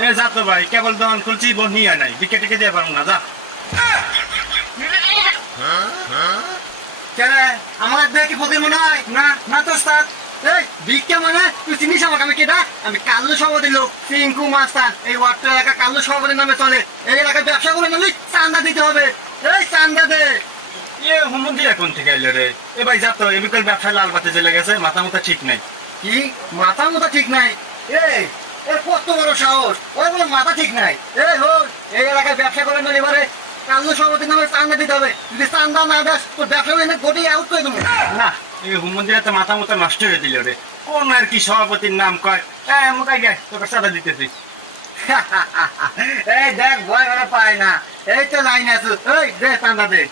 এ যা তো ভাই, কেবল দোকান খুলছি, বোন নিয়ে নাই, বিকে টিকে দিয়ে পারবো না, যা। কেন আমার দেখি প্রতি মনে হয় না না তো স্যার। এই ভিক্ষা মানে তুই চিনিস আমাকে? আমি কেটা? আমি কাল্লু সভাপতি লোক সিংকু মাস্তান। এই ওয়ার্ডটা এলাকা কাল্লু সভাপতির নামে চলে। এই এলাকায় ব্যবসা করে নিলি চান্দা দিতে হবে। এই চান্দা দে। এ হুমন্দি এখন থেকে এলো রে। এ ভাই যা তো, এ বিকেল ব্যবসায় লাল বাতি জ্বলে গেছে, মাথা মুথা ঠিক নাই। কি মাথা মতো ঠিক নাই? এই এর কত বড় সাহস! ওর বলে মাথা ঠিক নাই। এই হোক, এই এলাকায় ব্যবসা করে নিলে এবারে কাল্লু সভাপতির নামে চান্দা দিতে হবে। যদি চান্দা না দেস তোর ব্যবসা এনে গোটি আউট করে দেবো। না, এই হুমন্দিরা তো মাথা মুথা নষ্ট হয়ে দিল রে। কোন আর কি সভাপতির নাম কয়? মোকাই গায় তোকে সাদা দিতেছি। এই দেখ ভয় করে পায় না। এই তো লাইন আছে। এই দে চান্দা দে।